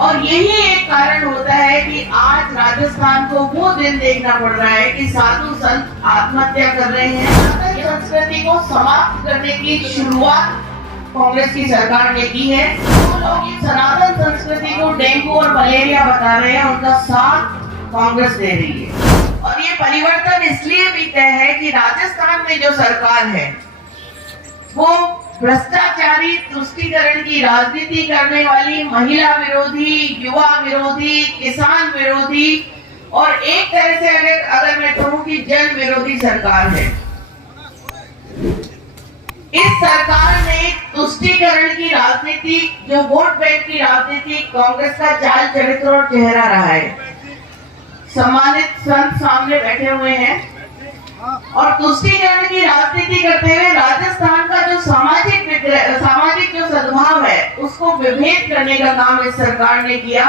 और यही एक कारण होता है कि आज राजस्थान को वो दिन देखना पड़ रहा है कि साधु संत आत्महत्या कर रहे हैं। सनातन संस्कृति को समाप्त करने की शुरुआत कांग्रेस की सरकार ने की है। जो लोग इस सनातन संस्कृति को डेंगू और मलेरिया बता रहे हैं, उनका साथ कांग्रेस दे रही है। और ये परिवर्तन इसलिए भी तय है कि राजस्थान में जो सरकार है वो भ्रष्टाचारी, तुष्टीकरण की राजनीति करने वाली, महिला विरोधी, युवा विरोधी, किसान विरोधी और एक तरह से अगर मैं कहूं कि जन विरोधी सरकार है। इस सरकार ने तुष्टीकरण की राजनीति, जो वोट बैंक की राजनीति, कांग्रेस का जाल चरित्र और चेहरा रहा है। सम्मानित संत सामने बैठे हुए हैं और तुष्टीकरण की राजनीति करते हुए राजस्थान का जो सामाजिक जो सद्भाव है उसको विभेद करने का काम इस सरकार ने किया।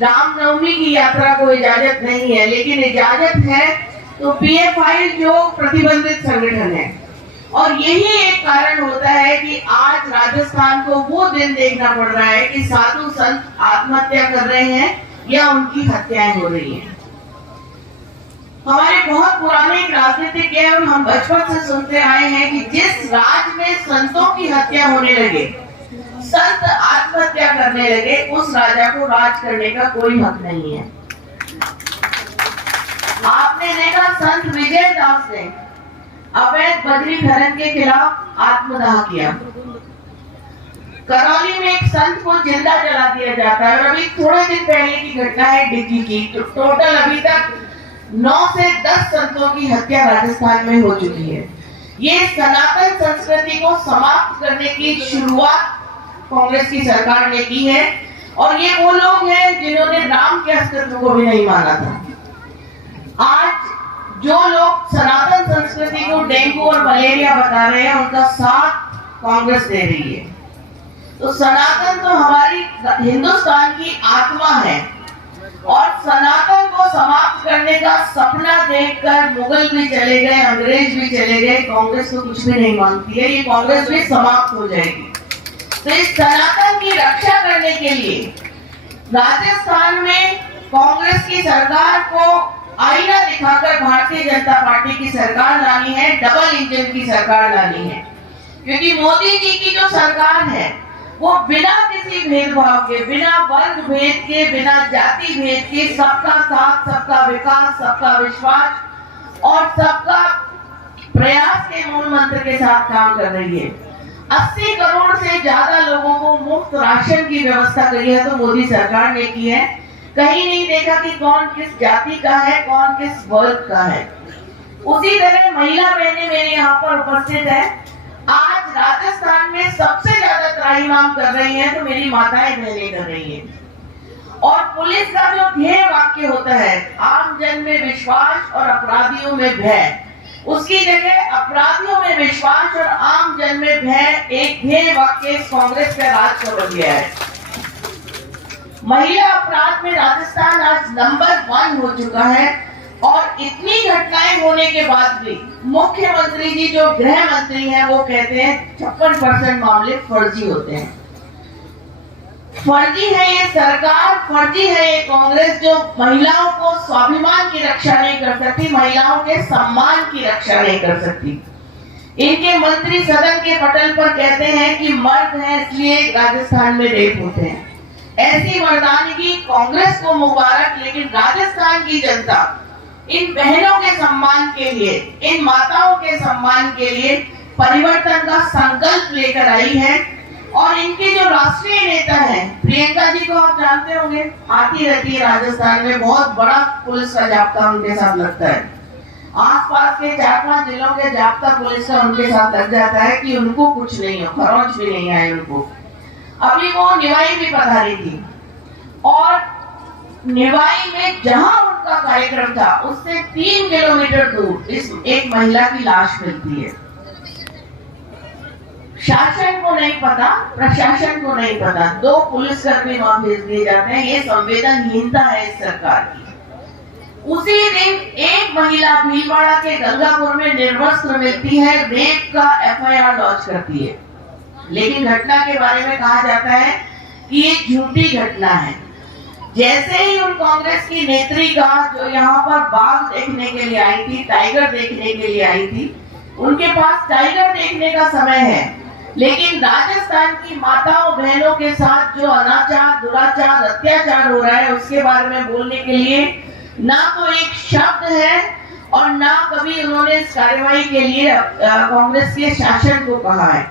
रामनवमी की यात्रा को इजाजत नहीं है, लेकिन इजाजत है तो PFI जो प्रतिबंधित संगठन है। और यही एक कारण होता है कि आज राजस्थान को वो दिन देखना पड़ रहा है कि साधु संत आत्महत्या कर रहे हैं या उनकी हत्याएं हो रही हैं। हमारे बहुत पुराने राजनीतिक है और हम बचपन से सुनते आए हैं कि जिस राज में संतों की हत्या होने लगे, संत आत्महत्या करने लगे, उस राजा को राज करने का कोई हक नहीं है। आपने देखा संत विजय दास ने अवैध बजरी खनन के खिलाफ आत्मदाह किया। करौली में एक संत को जिंदा जला दिया जाता है और अभी थोड़े दिन पहले की घटना है डिग्गी की। टोटल अभी तक 9 से 10 संतों की हत्या राजस्थान में हो चुकी है। ये सनातन संस्कृति को समाप्त करने की शुरुआत कांग्रेस की सरकार ने की है। और ये वो लोग हैं जिन्होंने राम के अस्तित्व को भी नहीं माना था। आज जो लोग सनातन संस्कृति को डेंगू और मलेरिया बता रहे हैं, उनका साथ कांग्रेस दे रही है। तो सनातन तो हमारी हिंदुस्तान की आत्मा है और सनातन को समाप्त करने का सपना देखकर मुगल भी चले गए, अंग्रेज भी चले गए, कांग्रेस तो कुछ भी नहीं मांगती है। ये कांग्रेस भी समाप्त हो जाएगी। तो इस सनातन की रक्षा करने के लिए राजस्थान में कांग्रेस की सरकार को आईना दिखाकर भारतीय जनता पार्टी की सरकार लानी है, डबल इंजन की सरकार लानी है। क्योंकि मोदी जी की जो सरकार है वो बिना किसी भेदभाव के, बिना वर्ग भेद के, बिना जाति भेद के सबका साथ, सबका विकास, सबका विश्वास और सबका प्रयास के मूल मंत्र के साथ काम कर रही है। 80 करोड़ से ज्यादा लोगों को मुफ्त राशन की व्यवस्था करी है तो मोदी सरकार ने की है। कहीं नहीं देखा कि कौन किस जाति का है, कौन किस वर्ग का है। उसी तरह महिला बहनें मेरे यहाँ पर उपस्थित है। आज राजस्थान में सबसे ज्यादा त्राहिमाम कर रही हैं तो मेरी माताएं बहनें कर रही हैं। और पुलिस का जो ध्येय वाक्य होता है, आम जन में विश्वास और अपराधियों में भय, उसकी जगह अपराधियों में विश्वास और आम जन में भय एक ध्येय वाक्य कांग्रेस का राज का बन गया है। महिला अपराध में राजस्थान आज नंबर 1 हो चुका है। और इतनी घटनाएं होने के बाद भी मुख्यमंत्री जी जो गृह मंत्री हैं वो कहते हैं 56% मामले फर्जी होते हैं। फर्जी है ये सरकार, फर्जी है ये कांग्रेस जो महिलाओं को स्वाभिमान की रक्षा नहीं कर सकती, महिलाओं के सम्मान की रक्षा नहीं कर सकती। इनके मंत्री सदन के पटल पर कहते हैं कि मर्द हैं इसलिए राजस्थान में रेप होते हैं। ऐसी मर्दानगी कांग्रेस को मुबारक, लेकिन राजस्थान की जनता इन बहनों के सम्मान के लिए, इन माताओं के सम्मान के लिए परिवर्तन का संकल्प लेकर आई है। और इनके जो राष्ट्रीय नेता हैं, प्रियंका जी को आप जानते होंगे, आती रहती है राजस्थान में, बहुत बड़ा पुलिस का जाब्ता उनके साथ लगता है। आसपास के 4-5 जिलों के जाब्ता पुलिस का उनके साथ लग जाता है कि उनको कुछ नहीं हो, खरोंच भी नहीं आए उनको। अभी वो निवाई भी पधारी थी और निवाई में जहां उनका कार्यक्रम था उससे 3 किलोमीटर दूर इस एक महिला की लाश मिलती है। शासन को नहीं पता, प्रशासन को नहीं पता, 2 पुलिसकर्मी वहां भेज दिए जाते हैं। ये संवेदनहीनता है इस सरकार की। उसी दिन एक महिला भीलवाड़ा के गंगापुर में निर्वस्त्र मिलती है, रेप का FIR लॉन्च करती है। लेकिन घटना के बारे में कहा जाता है कि ये झूठी घटना है। जैसे ही उन कांग्रेस की नेत्री का जो यहाँ पर बाघ देखने के लिए आई थी, टाइगर देखने के लिए आई थी, उनके पास टाइगर देखने का समय है, लेकिन राजस्थान की माताओं बहनों के साथ जो अनाचार, दुराचार, अत्याचार हो रहा है उसके बारे में बोलने के लिए ना तो एक शब्द है और ना कभी उन्होंने इस कार्रवाई के लिए कांग्रेस के शासन को कहा है।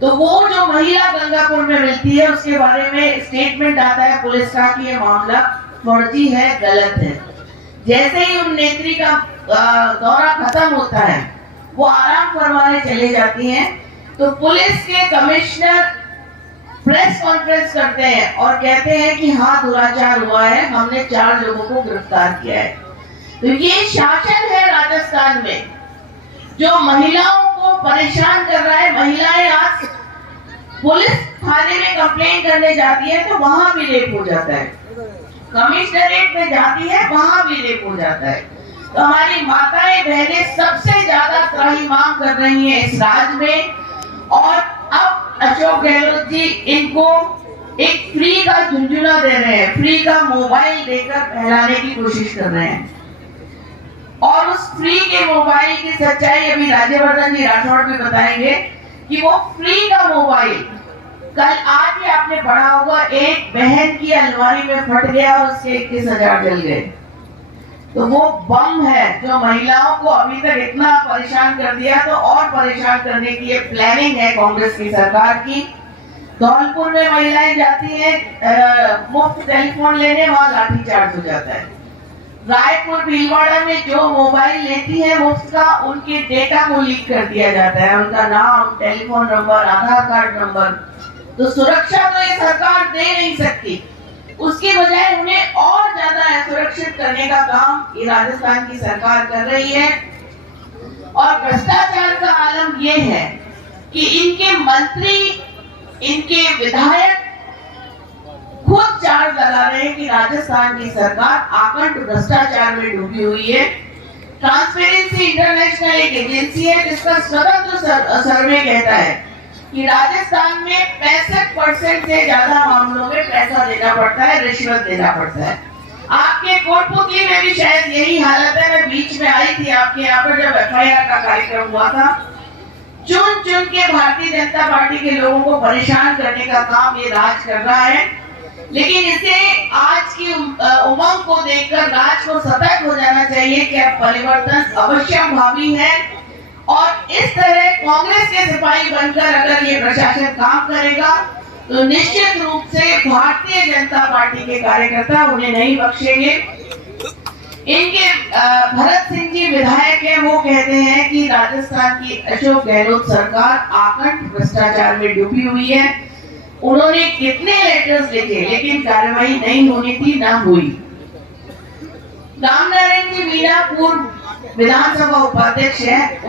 तो वो जो महिला गंगापुर में मिलती है उसके बारे में स्टेटमेंट आता है पुलिस का कि ये मामला फर्जी है, गलत है। जैसे ही उन नेत्री का दौरा खत्म होता है, वो आराम फरमाने चले जाती हैं, तो पुलिस के कमिश्नर प्रेस कॉन्फ्रेंस करते हैं और कहते हैं कि हाँ दुराचार हुआ है, हमने 4 लोगों को गिरफ्तार किया है। तो ये शासन है राजस्थान में जो महिलाओं को परेशान कर रहा है। महिलाएं आज पुलिस थाने में कंप्लेंट करने जाती है तो वहां भी रेप हो जाता है, कमिश्नरेट में जाती है वहां भी रेप हो जाता है। तो हमारी माताएं बहनें सबसे ज्यादा त्राहिमाम कर रही हैं इस राज्य में, और अब अशोक गहलोत जी इनको एक फ्री का झुंझुना दे रहे हैं, फ्री का मोबाइल देकर बहलाने की कोशिश कर रहे हैं। और उस फ्री के मोबाइल की सच्चाई अभी राज्यवर्धन जी राठौड़ भी बताएंगे कि वो फ्री का मोबाइल कल आज ही आपने पढ़ा होगा, एक बहन की अलमारी में फट गया और उसके 21,000 जल गए। तो वो बम है जो महिलाओं को अभी तक इतना परेशान कर दिया, तो और परेशान करने की ये प्लानिंग है कांग्रेस की सरकार की। धौलपुर में महिलाएं जाती हैं मुफ्त टेलीफोन लेने, वहां लाठीचार्ज हो जाता है। रायपुर भीलवाड़ा में जो मोबाइल लेती है मुफ्त का, उनके डेटा को लीक कर दिया जाता है, उनका नाम, टेलीफोन नंबर, आधार कार्ड नंबर। तो सुरक्षा तो ये सरकार दे नहीं सकती, उसकी बजाय उन्हें और ज्यादा असुरक्षित करने का काम ये राजस्थान की सरकार कर रही है। और भ्रष्टाचार का आलम ये है कि इनके मंत्री, इनके विधायक खुद चार्ज लगा रहे हैं कि राजस्थान की सरकार आकंठ भ्रष्टाचार में डूबी हुई है। ट्रांसपेरेंसी इंटरनेशनल एक एजेंसी है जिसका स्वतंत्र सर्वे कहता है कि राजस्थान में 65% से ज्यादा मामलों में पैसा देना पड़ता है, रिश्वत देना पड़ता है। आपके कोटपुतली में भी शायद यही हालत है। मैं बीच में आई थी आपके यहाँ पर जब FIR का कार्यक्रम हुआ था। चुन चुन के भारतीय जनता पार्टी के लोगों को परेशान करने का काम ये राज कर रहा है, लेकिन इसे आज की उमंग को देखकर राज को सतर्क हो जाना चाहिए कि अब परिवर्तन अवश्यंभावी है। और इस तरह कांग्रेस के सिपाही बनकर अगर ये प्रशासन काम करेगा तो निश्चित रूप से भारतीय जनता पार्टी के कार्यकर्ता उन्हें नहीं बख्शेंगे। इनके भरत सिंह जी विधायक हैं, वो कहते हैं कि राजस्थान की अशोक गहलोत सरकार आकंठ भ्रष्टाचार में डूबी हुई है। उन्होंने कितने लेटर्स लिखे लेकिन कार्रवाई नहीं होनी थी, ना हुई। रामनारायण जी मीना पूर्व विधानसभा उपाध्यक्ष है।